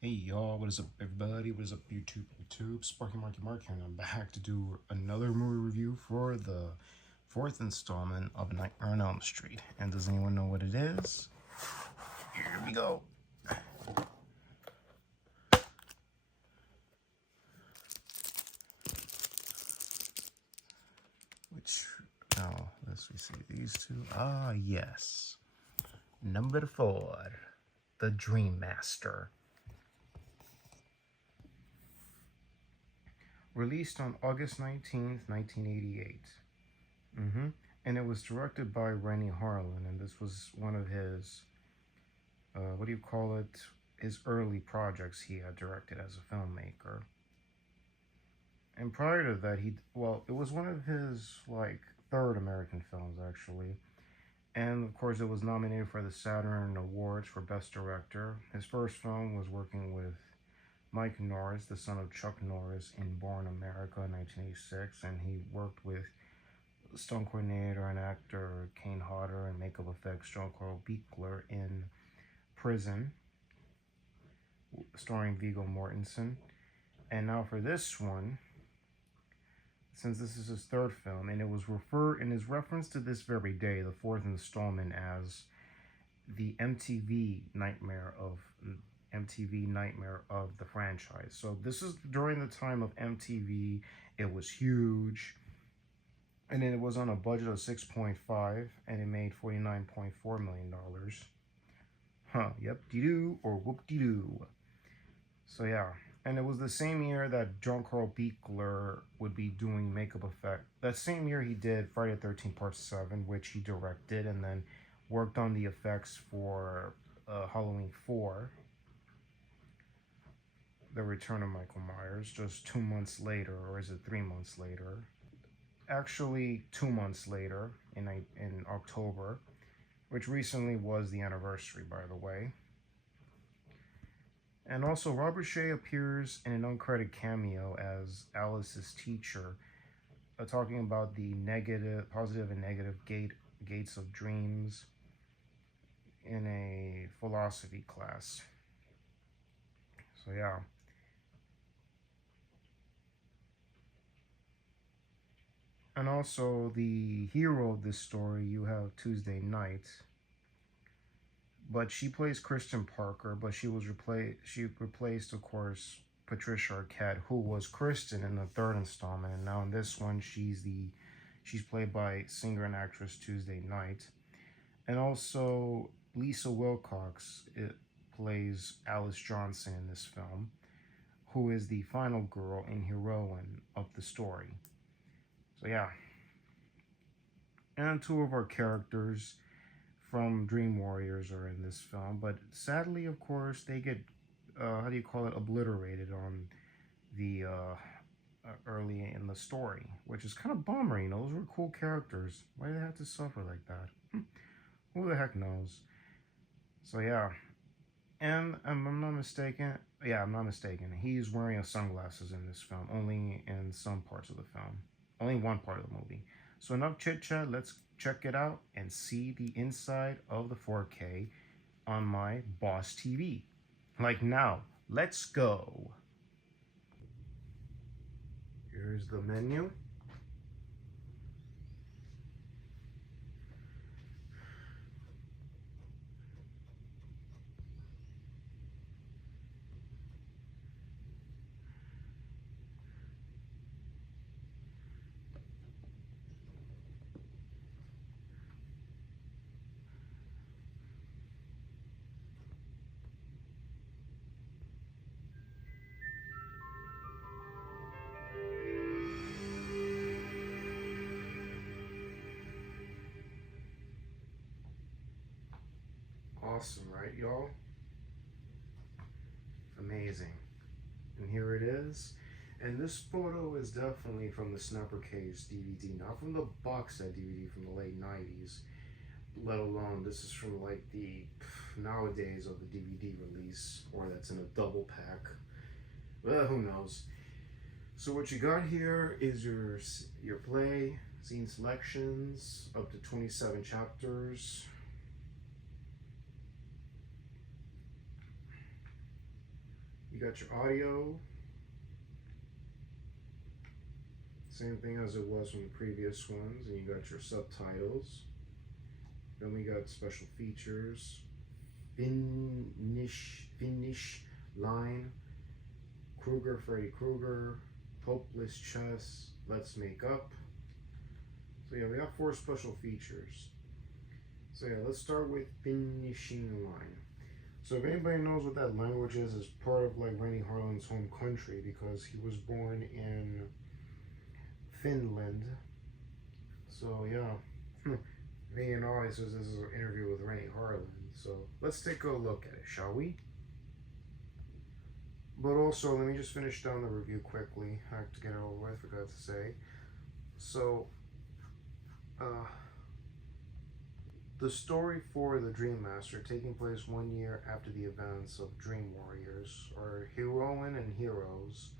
Hey y'all, what is up everybody? What is up YouTube? Sparky Marky Mark here, and I'm back to do another movie review for the fourth installment of Nightmare on Elm Street. And does anyone know what it is? Here we go. Let's see these two. Ah, yes. Number 4, The Dream Master. Released on August 19th, 1988. And it was directed by Rennie Harlan, and this was one of his, his early projects he had directed as a filmmaker. And prior to that, it was one of his, third American films, actually. And, of course, it was nominated for the Saturn Awards for Best Director. His first film was working with Mike Norris, the son of Chuck Norris, in Born America in 1986, and he worked with stunt coordinator and actor Kane Hodder and makeup effects John Carl Buechler in Prison, starring Viggo Mortensen. And now for this one, since this is his third film, and it was reference to this very day, the fourth installment, as the MTV nightmare of the franchise. So this is during the time of MTV. It was huge. And then it was on a budget of 6.5, and it made $49.4 million. Yep-de-doo, or whoop-de-doo. So yeah, and it was the same year that John Carl Buechler would be doing makeup effect. That same year he did Friday the 13th Part 7, which he directed, and then worked on the effects for Halloween 4, The Return of Michael Myers, just 2 months later, or is it 3 months later? Actually 2 months later, in October, which recently was the anniversary, by the way. And also Robert Shea appears in an uncredited cameo as Alice's teacher, talking about the positive and negative gates of dreams in a philosophy class. So yeah. And also, the hero of this story, you have Tuesday Night. But she plays Kristen Parker, but she replaced, of course, Patricia Arquette, who was Kristen in the third installment. And now in this one, she's played by singer and actress Tuesday Night. And also, Lisa Wilcox plays Alice Johnson in this film, who is the final girl and heroine of the story. So yeah. And two of our characters from Dream Warriors are in this film, but sadly, of course, they get, obliterated on the early in the story, which is kind of bummer. Those were cool characters. Why did they have to suffer like that? Who the heck knows? So yeah, and I'm not mistaken. Yeah, I'm not mistaken. He's wearing sunglasses in this film, only in some parts of the film. Only one part of the movie. So enough chit chat. Let's check it out and see the inside of the 4K on my Boss TV. Like now. Let's go. Here's the menu. Awesome, right, y'all? Amazing. And here it is. And this photo is definitely from the Snapper Case DVD, not from the box set DVD from the late 90s. Let alone, this is from like the nowadays of the DVD release, or that's in a double pack. Well, who knows? So what you got here is your play, scene selections, up to 27 chapters. You got your audio, same thing as it was from the previous ones, and you got your subtitles. Then we got special features, finish line, Krueger, Freddy Krueger, Hopeless Chess, Let's Make Up. So yeah, we got 4 special features. So yeah, let's start with finishing line. So if anybody knows what that language is, it's part of like Rennie Harlin's home country because he was born in Finland. So yeah, me and all says this is an interview with Rennie Harlin. So let's take a look at it, shall we? But also, let me just finish down the review quickly. I have to get it over with, I forgot to say. So, the story for the Dream Master, taking place 1 year after the events of Dream Warriors, or heroine and heroes,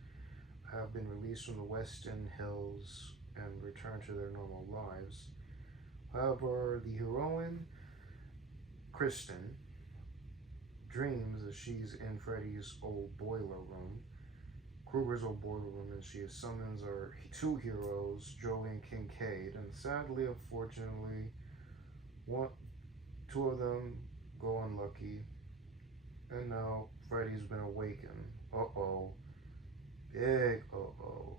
have been released from the Western Hills and returned to their normal lives. However, the heroine, Kristen, dreams that she's in Freddy's old boiler room, Krueger's old boiler room, and she summons our 2 heroes, Joey and Kincaid, and sadly, unfortunately, 2 of them go unlucky, and now Freddy's been awakened. Uh-oh. Big uh-oh.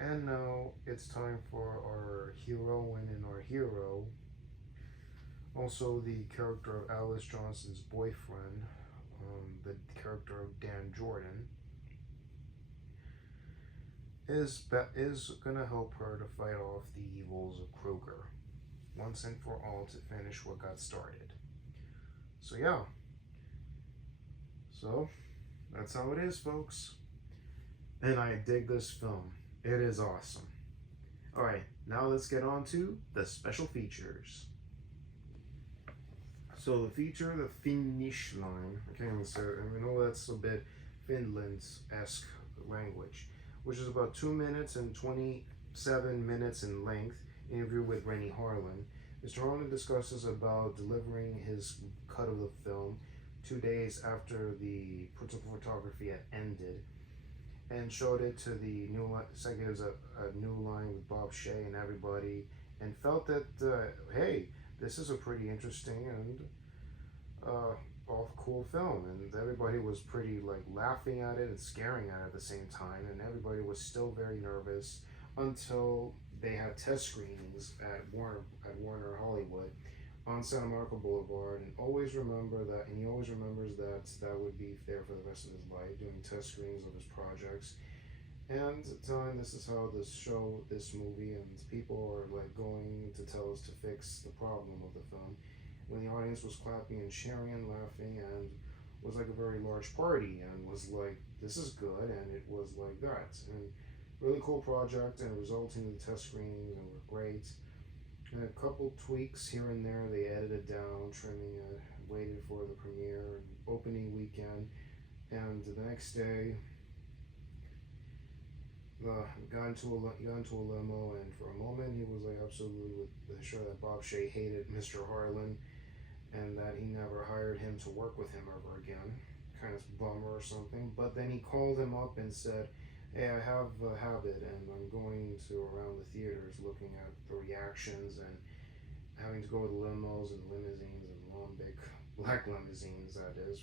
And now it's time for our heroine and our hero, also the character of Alice Johnson's boyfriend, the character of Dan Jordan, is gonna help her to fight off the evils of Krueger once and for all to finish what got started. So yeah, so that's how it is, folks. And I dig this film. It is awesome. Alright, now let's get on to the special features. So the feature, the finish line, I can't even say it. I know that's a bit Finland-esque language, which is about 2 minutes and 27 minutes in length, interview with Rennie Harlin. Mr. Harlin discusses about delivering his cut of the film 2 days after the principal photography had ended, and showed it to the new executives at New Line with Bob Shea and everybody, and felt that, hey, this is a pretty interesting and cool film, and everybody was pretty like laughing at it and scaring at it at the same time, and everybody was still very nervous until they had test screenings at Warner Hollywood on Santa Monica Boulevard, and always remember that, and he always remembers that would be there for the rest of his life, doing test screenings of his projects, and telling this is how this movie, and people are like going to tell us to fix the problem of the film, when the audience was clapping and cheering and laughing, and was like a very large party, and was like, this is good, and it was like that, and really cool project, and resulting in the test screenings, and were great. And a couple tweaks here and there, they edited down, trimming it, waited for the premiere and opening weekend, and the next day, got into a limo, and for a moment he was like absolutely sure that Bob Shea hated Mr. Harlin, and that he never hired him to work with him ever again. Kind of bummer or something. But then he called him up and said, hey, I have a habit, and I'm going to around the theaters looking at the reactions and having to go with limos and limousines and long big black limousines, that is,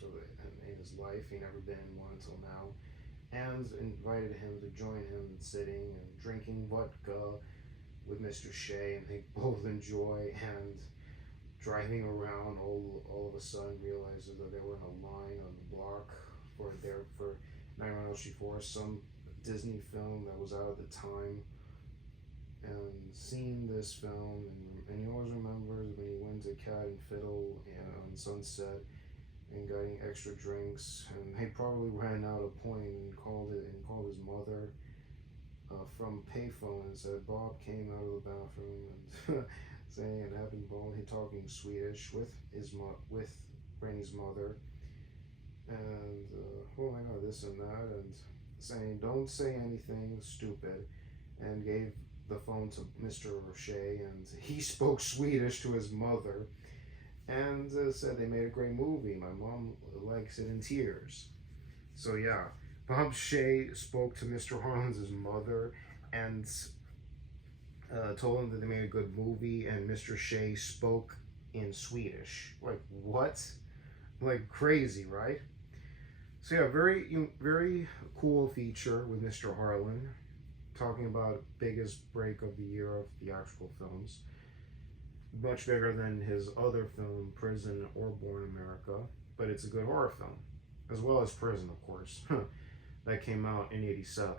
in his life. He never been in one until now. And invited him to join him in sitting and drinking vodka with Mr. Shea, and they both enjoy, and driving around, all of a sudden realizes that they were in a line on the block for Nightmare on Elm Street 4, some Disney film that was out at the time, and seeing this film, and he always remembers when he went to Cat and Fiddle on Sunset and getting extra drinks, and he probably ran out of point and called his mother from payphone and said Bob came out of the bathroom and saying it happened, he talking Swedish with Rennie's mother, and oh my god, this and that, and saying don't say anything stupid, and gave the phone to Mr. Shea, and he spoke Swedish to his mother, and said they made a great movie. My mom likes it in tears. So yeah, Bob Shea spoke to Mr. Harlan's mother and told him that they made a good movie, and Mr. Shea spoke in Swedish. Like what? Like crazy, right? So yeah, very cool feature with Mr. Harlan, talking about biggest break of the year of theatrical films. Much bigger than his other film, Prison or Born America, but it's a good horror film, as well as Prison, of course. That came out in '87.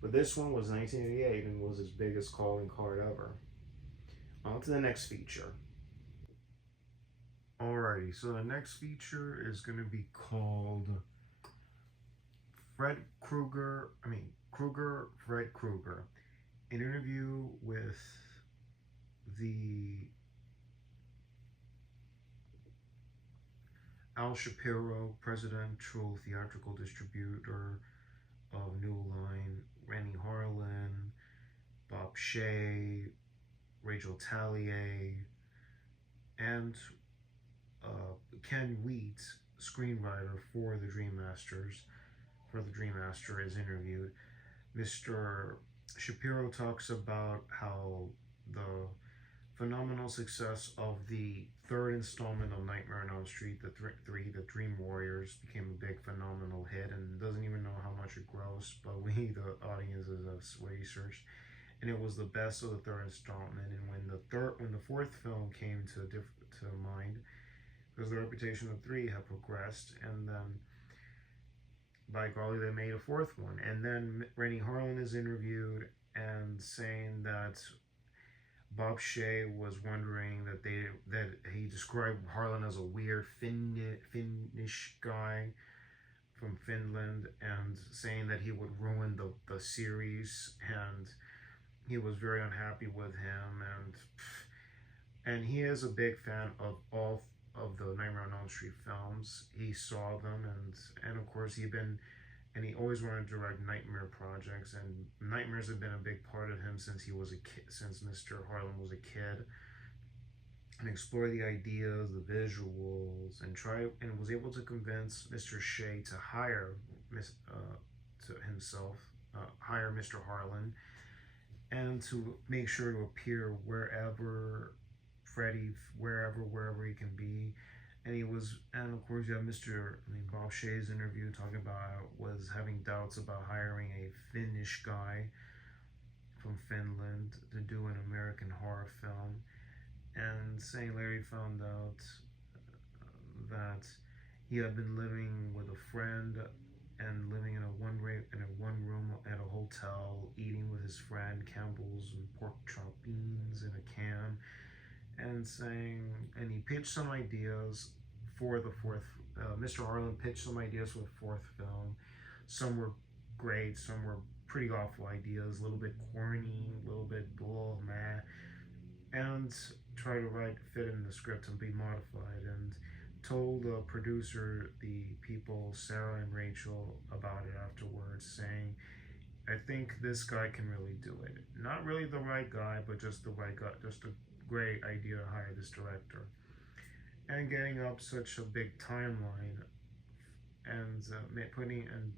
But this one was 1988 and was his biggest calling card ever. On to the next feature. Alrighty, so the next feature is going to be called Fred Krueger. An interview with the Al Shapiro, presidential theatrical distributor of New Line, Rennie Harlan, Bob Shea, Rachel Taglier, and Ken Wheat, screenwriter for the Dreammaster, is interviewed. Mr. Shapiro talks about how the phenomenal success of the third installment of Nightmare on Elm Street, the Dream Warriors, became a big phenomenal hit, and doesn't even know how much it grossed, but we, the audiences, have researched, and it was the best of the third installment. And when the fourth film came to mind, because the reputation of three had progressed, and then by golly, they made a fourth one. And then Rennie Harlan is interviewed and saying that Bob Shea was wondering that he described Harlan as a weird Finnish guy from Finland, and saying that he would ruin the series, and he was very unhappy with him, and he is a big fan of all of the Nightmare on Elm Street films. He saw them, and of course he always wanted to direct nightmare projects, and nightmares have been a big part of him since he was a kid, since Mr. Harlan was a kid, and explore the ideas, the visuals, and was able to convince Mr. Shea to hire Mr. Harlan, and to make sure to appear wherever wherever he can be. And of course, you have Bob Shea's interview talking about was having doubts about hiring a Finnish guy from Finland to do an American horror film, and saying Larry found out that he had been living with a friend and living in a one room at a hotel, eating with his friend Campbell's and pork chop beans in a can, and he pitched some ideas for the fourth. Mr. Harlan pitched some ideas for the fourth film. Some were great, some were pretty awful ideas, a little bit corny, a little bit bull, meh, and try to fit in the script and be modified. And told the producer, the people, Sarah and Rachel, about it afterwards, saying, I think this guy can really do it. Not really the right guy, but just the right guy, just a great idea to hire this director. And getting up such a big timeline, and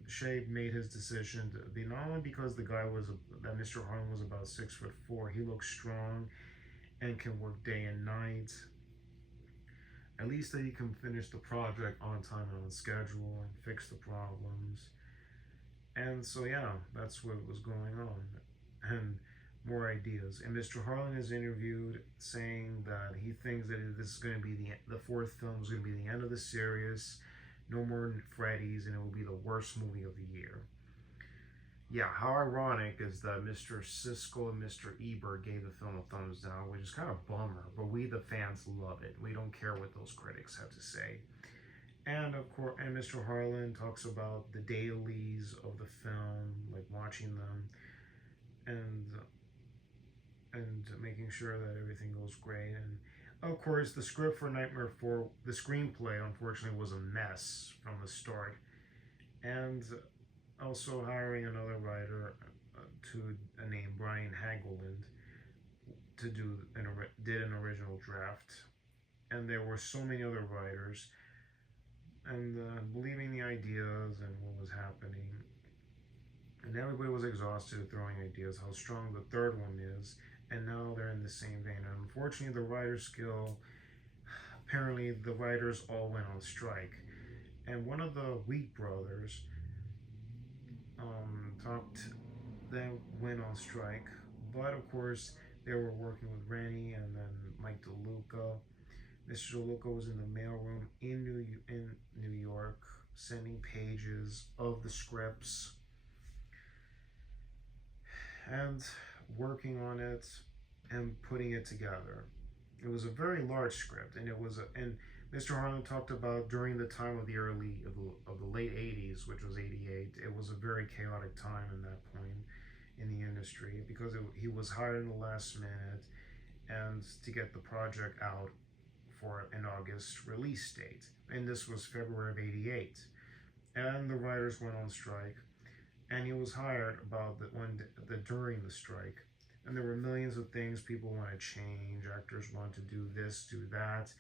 Shea made his decision to be, not only because that Mr. Harlan was about 6'4", he looks strong and can work day and night. At least that he can finish the project on time and on schedule and fix the problems. And so yeah, that's what was going on, and more ideas. And Mr. Harlan is interviewed saying that he thinks that this is going to be the fourth film is going to be the end of the series, no more Freddy's, and it will be the worst movie of the year. Yeah, how ironic is that Mr. Siskel and Mr. Ebert gave the film a thumbs down, which is kind of a bummer, but we the fans love it. We don't care what those critics have to say. And of course, and Mr. Harlan talks about the dailies of the film, like watching them, and making sure that everything goes great. And of course, the script for Nightmare 4, the screenplay, unfortunately, was a mess from the start. And also hiring another writer named Brian Hageland to did an original draft. and there were so many other writers, and believing the ideas and what was happening. And everybody was exhausted throwing ideas, how strong the third one is, and now they're in the same vein. And unfortunately, the writer's skill, apparently, the writers all went on strike. And one of the Wheat brothers talked, they went on strike, but of course, they were working with Rennie and then Mike DeLuca. Mr. DeLuca was in the mailroom in New York, sending pages of the scripts and working on it and putting it together. It was a very large script, and and Mr. Harlan talked about during the time of the late '80s, which was '88. It was a very chaotic time in that point in the industry because he was hired in the last minute and to get the project out for an August release date, and this was February of '88. And the writers went on strike, and he was hired about during the strike. And there were millions of things people want to change. Actors want to do this, do that,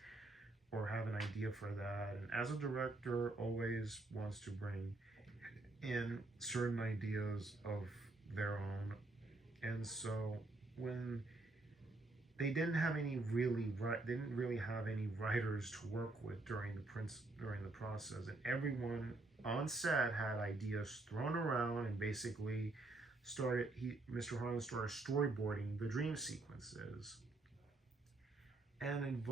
or have an idea for that. And as a director, always wants to bring in certain ideas of their own. And so when they didn't have any they didn't really have any writers to work with during the process, and everyone on set had ideas thrown around, and basically Mr. Harlan started storyboarding the dream sequences, and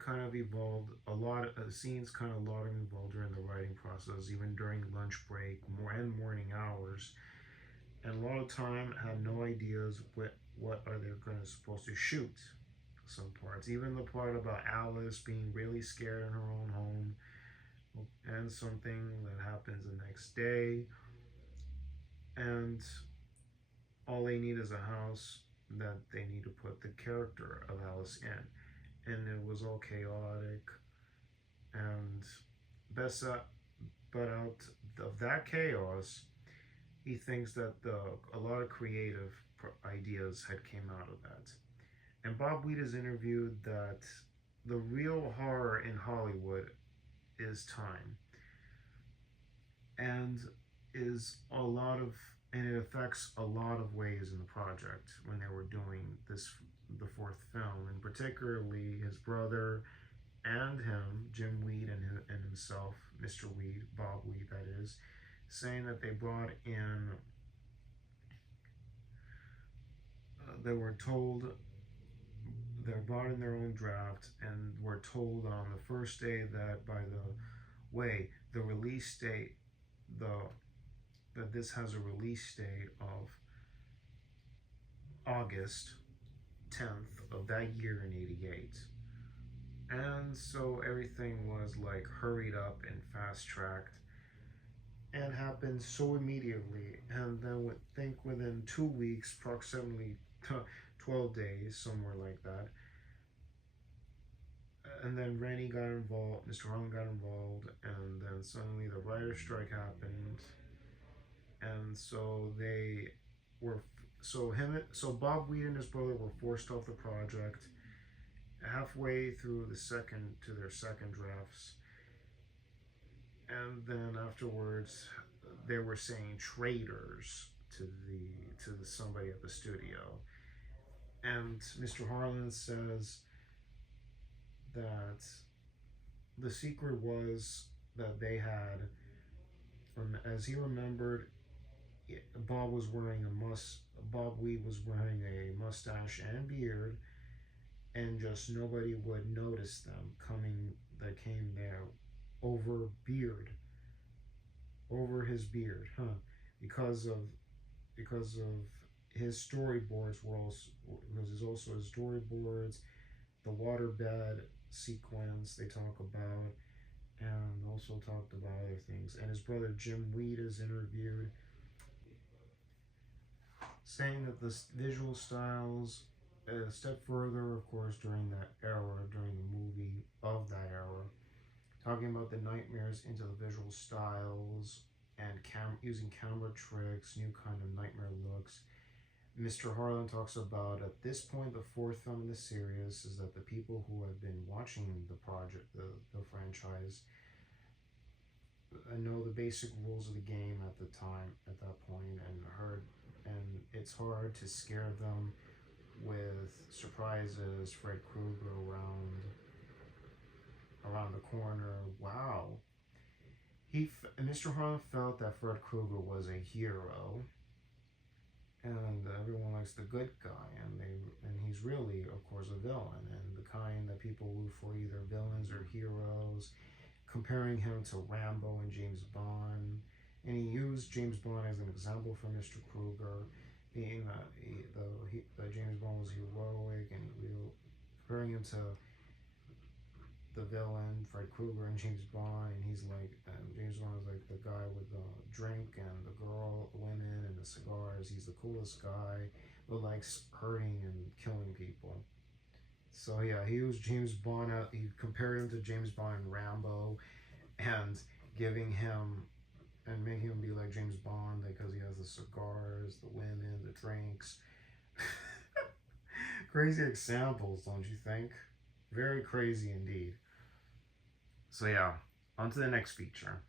kind of evolved a lot of scenes kind of a lot of evolved during the writing process, even during lunch break and morning hours, and a lot of time had no ideas what are they going to supposed to shoot. Some parts, even the part about Alice being really scared in her own home, and something that happens the next day, and all they need is a house that they need to put the character of Alice in, and it was all chaotic, and best but out of that chaos, he thinks that a lot of creative ideas had came out of that. And Bob Weed has interviewed that the real horror in Hollywood is time, and is a lot of and it affects a lot of ways in the project when they were doing the fourth film, and particularly his brother and him, Jim Weed, and himself, Mr. Weed, Bob Weed, that is, saying that they brought in, they were told, they brought in their own draft and were told on the first day that, by the way, the release date, that this has a release date of August 10th of that year in '88. And so everything was like hurried up and fast tracked and happened so immediately. And then think within 2 weeks, approximately 12 days, somewhere like that. And then Rennie got involved, Mr. Harlan got involved, and then suddenly the writer's strike happened. And so they were, so Bob Weed and his brother were forced off the project halfway through their second drafts, and then afterwards they were saying traitors to somebody at the studio. And Mr. Harlan says that the secret was that they had, as he remembered, Bob Weed was wearing a mustache and beard, and just nobody would notice them that came there over his beard, because of his storyboards were also, because also his storyboards, the waterbed sequence they talk about, and also talked about other things. And his brother Jim Weed is interviewed, saying that the visual styles, a step further, of course, during the movie of that era, talking about the nightmares into the visual styles and using camera tricks, new kind of nightmare looks, Mr. Harlan talks about at this point, the fourth film in the series is that the people who have been watching the project, the franchise, know the basic rules of the game at the time, at that point, and it's hard to scare them with surprises. Fred Krueger around the corner. Wow, Mr. Harlan felt that Fred Krueger was a hero, and everyone likes the good guy, and he's really, of course, a villain, and the kind that people root for, either villains or heroes, comparing him to Rambo and James Bond. And he used James Bond as an example for Mr. Krueger, being that the James Bond was heroic, and comparing him to the villain Fred Krueger and James Bond, and he's like, and James Bond is like the guy with the drink and the girl, the women, and the cigars. He's the coolest guy, but likes hurting and killing people. So yeah, he was James Bond. He compared him to James Bond and Rambo, and giving him and making him be like James Bond because he has the cigars, the women, the drinks. Crazy examples, don't you think? Very crazy indeed. So yeah, on to the next feature.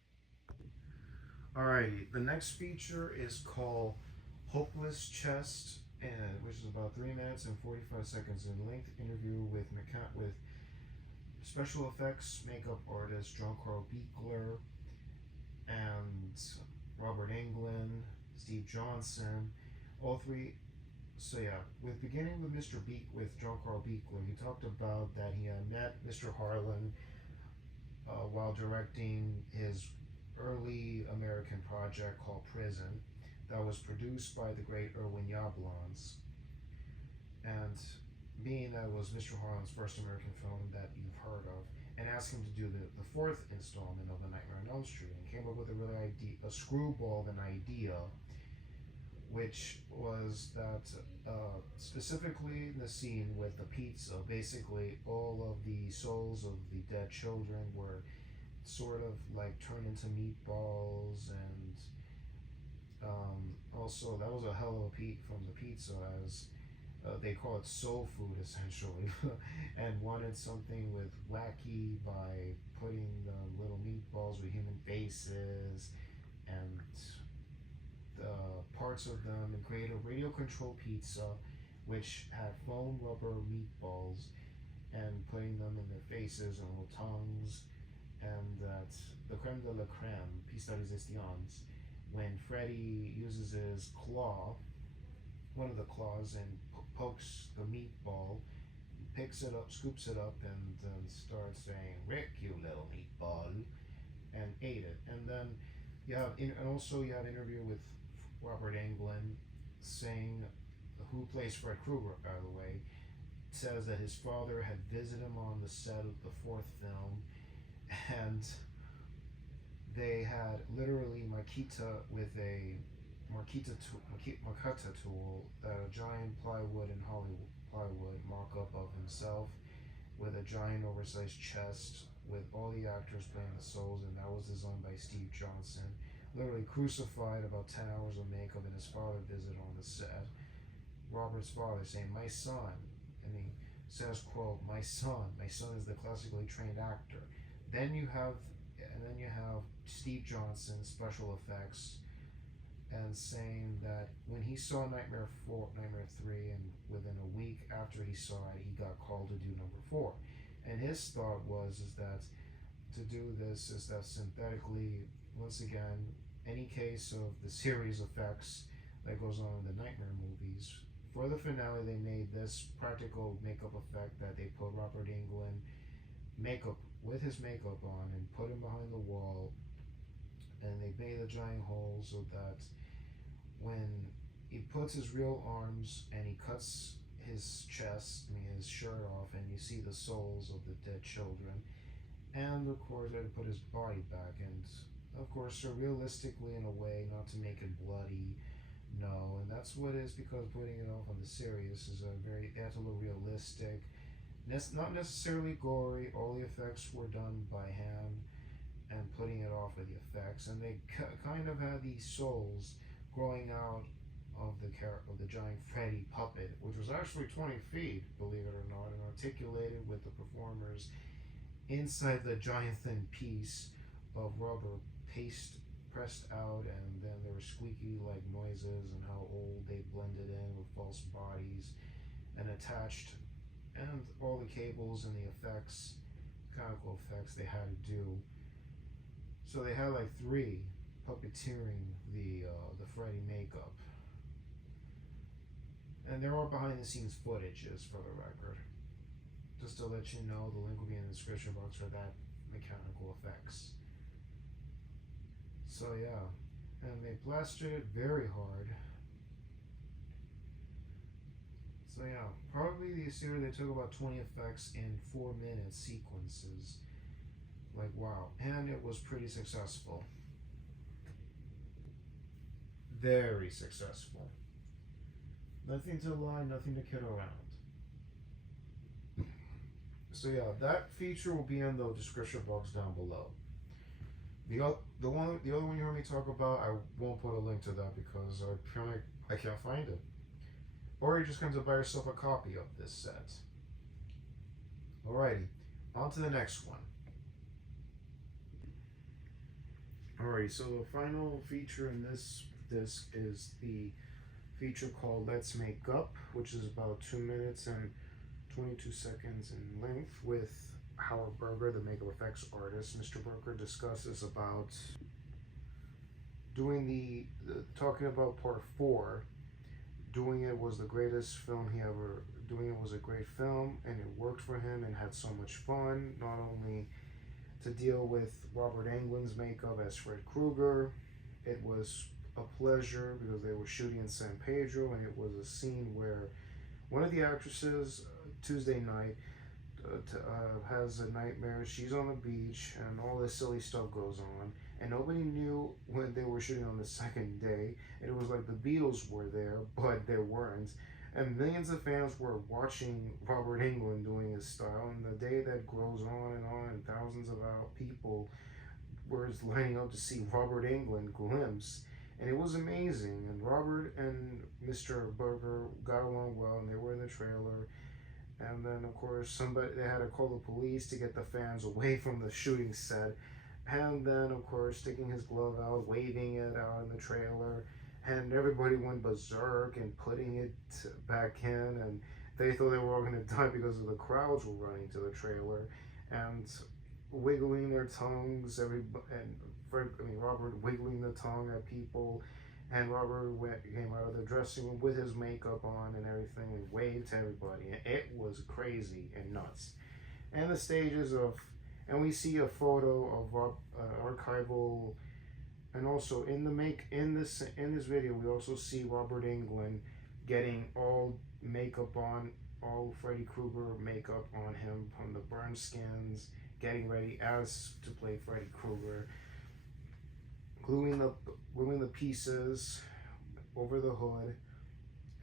Alrighty, the next feature is called Hopeless Chest, which is about 3 minutes and 45 seconds in length. Interview with special effects makeup artist John Carl Beekler and Robert Englund, Steve Johnson, all three. So yeah, beginning with with John Carl Beekler, he talked about that he had met Mr. Harlan while directing his early American project called Prison, that was produced by the great Irwin Yablans, and being that it was Mr. Harlan's first American film that you've heard of, and asked him to do the fourth installment of The Nightmare on Elm Street, and came up with a screwball of an idea, which was that specifically the scene with the pizza, basically all of the souls of the dead children were sort of like turned into meatballs, and also that was a hell of a peak from the pizza, as they call it soul food essentially, and wanted something with wacky by putting the little meatballs with human faces and parts of them, and create a radio controlled pizza which had foam rubber meatballs, and putting them in their faces and little tongues, and that the creme de la creme, piece de resistance, when Freddy uses his claw, one of the claws, and pokes the meatball, picks it up, scoops it up, and starts saying, "Rick, you little meatball," and ate it. And then and also you have an interview with Robert Englund saying, who plays Fred Krueger, by the way, says that his father had visited him on the set of the fourth film, and they had literally Makita with a Makita tool, a giant plywood and Hollywood plywood mock-up of himself with a giant oversized chest with all the actors playing the souls, and that was designed by Steve Johnson. Literally crucified, about 10 hours of makeup, and his father visited on the set. Robert's father saying, "My son," and he says, quote, my son is the classically trained actor." Then you have Steve Johnson, special effects, and saying that when he saw Nightmare 3, and within a week after he saw it, he got called to do number 4. And his thought is that to do this is that synthetically, once again, any case of the series effects that goes on in the Nightmare movies, for the finale they made this practical makeup effect that they put Robert Englund makeup with his makeup on and put him behind the wall, and they made a giant hole so that when he puts his real arms and he cuts his chest, his shirt off, and you see the souls of the dead children, and of course they put his body back, and of course surrealistically in a way, not to make it bloody, no, and that's what it is, because putting it off on the serious is that's a little realistic, not necessarily gory. All the effects were done by hand, and putting it off with the effects, and they kind of had these souls growing out of the giant Freddy puppet, which was actually 20 feet, believe it or not, and articulated with the performers inside the giant thin piece of rubber paste pressed out, and then there were squeaky like noises and how old they blended in with false bodies and attached, and all the cables and the effects, mechanical effects they had to do. So they had like three puppeteering the Freddy makeup, and they're all behind the scenes footages for the record. Just to let you know, the link will be in the description box for that mechanical effects. So yeah, and they plastered it very hard. So yeah, probably this year they took about 20 effects in 4 minute sequences. Like wow, and it was pretty successful. Very successful. Nothing to lie, nothing to kid around. So yeah, that feature will be in the description box down below. The other one you heard me talk about, I won't put a link to that because I can't find it. Or you just come to buy yourself a copy of this set. Alrighty, on to the next one. Alright, so the final feature in this disc is the feature called Let's Make Up, which is about 2 minutes and 22 seconds in length, with Howard Berger, the makeup effects artist. Mr. Berger discusses about doing talking about part 4. Doing it was the greatest film he ever. Doing it was a great film, and it worked for him, and had so much fun. Not only to deal with Robert Englund's makeup as Fred Krueger, it was a pleasure because they were shooting in San Pedro, and it was a scene where one of the actresses Tuesday night has a nightmare. She's on the beach, and all this silly stuff goes on, and nobody knew when they were shooting on the second day. It was like the Beatles were there, but they weren't, and millions of fans were watching Robert Englund doing his style. And the day that grows on, and thousands of people were lining up to see Robert Englund glimpse, and it was amazing. And Robert and Mr. Berger got along well, and they were in the trailer. And then, of course, they had to call the police to get the fans away from the shooting set. And then, of course, sticking his glove out, waving it out in the trailer. And everybody went berserk and putting it back in. And they thought they were all going to die because of the crowds were running to the trailer and wiggling their tongues. Robert wiggling the tongue at people. And Robert came out of the dressing room with his makeup on and everything and waved to everybody. And it was crazy and nuts. And the stages and we see a photo of archival, and also in this video we also see Robert Englund getting all makeup on, all Freddy Krueger makeup on him from the burn skins, getting ready as to play Freddy Krueger. Gluing the pieces over the hood,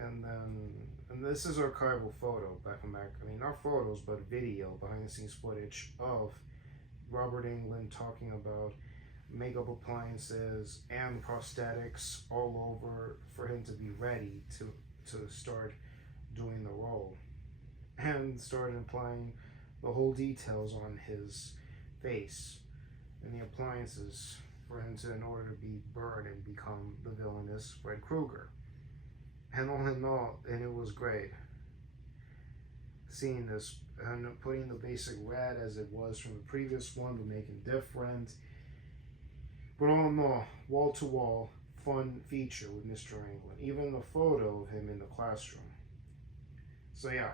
and this is archival photo back. Not photos, but video, behind the scenes footage of Robert Englund talking about makeup appliances and prosthetics all over for him to be ready to start doing the role, and started applying the whole details on his face and the appliances for him in order to be burned and become the villainous Fred Krueger. And all in all, and it was great seeing this and putting the basic red as it was from the previous one, but making different. But all in all, wall to wall, fun feature with Mr. Englund. Even the photo of him in the classroom. So yeah,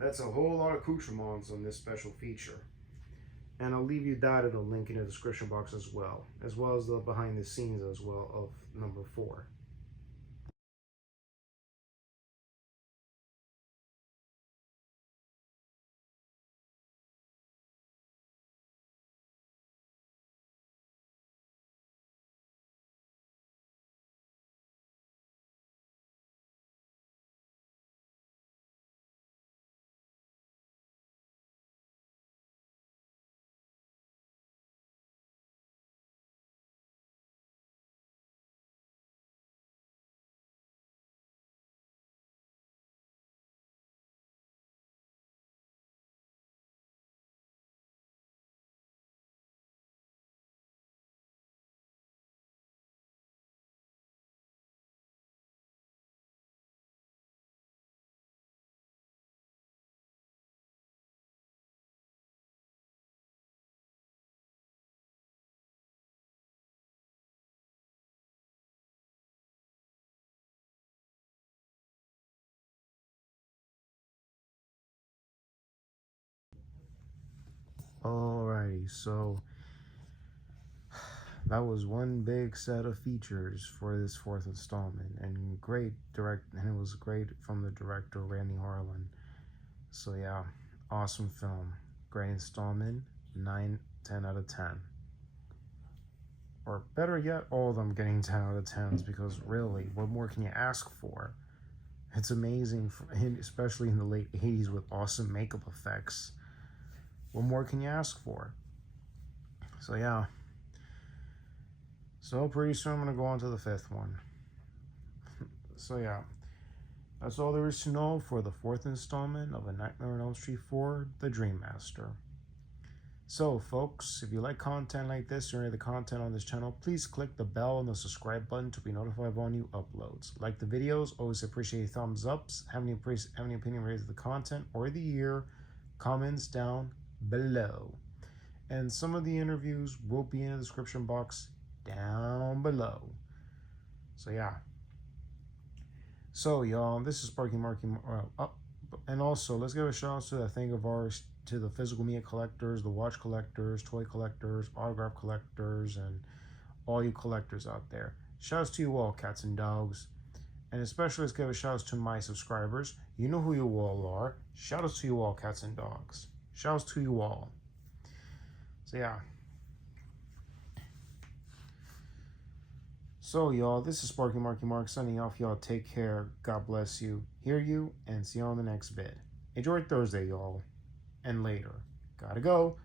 that's a whole lot of accoutrements on this special feature. And I'll leave you that in a link in the description box as well as the behind the scenes as well of number 4. Alrighty, so that was one big set of features for this fourth installment, and and it was great from the director Randy Harlan. So yeah, awesome film, great installment, 9, 10 out of 10. Or better yet, all of them getting 10 out of 10s, because really, what more can you ask for? It's amazing, especially in the late 80s with awesome makeup effects. What more can you ask for? So yeah. So pretty soon I'm going to go on to the fifth one. So yeah. That's all there is to know for the fourth installment of A Nightmare on Elm Street 4, The Dream Master. So folks, if you like content like this or any of the content on this channel, please click the bell and the subscribe button to be notified of all new uploads. Like the videos, always appreciate thumbs ups. Have any opinion related to the content or the year, comments down below. And some of the interviews will be in the description box down below. So yeah. So y'all, this is Sparky Marky and also let's give a shout out to that thing of ours, to the physical media collectors, the watch collectors, toy collectors, autograph collectors, and all you collectors out there. Shouts to you all, cats and dogs. And especially let's give a shout out to my subscribers. You know who you all are. Shout outs to you all, cats and dogs. Shouts to you all. So yeah. So y'all, this is Sparky Marky Mark signing off. Y'all take care. God bless you. Hear you, and see you on the next vid. Enjoy Thursday, y'all. And later. Gotta go.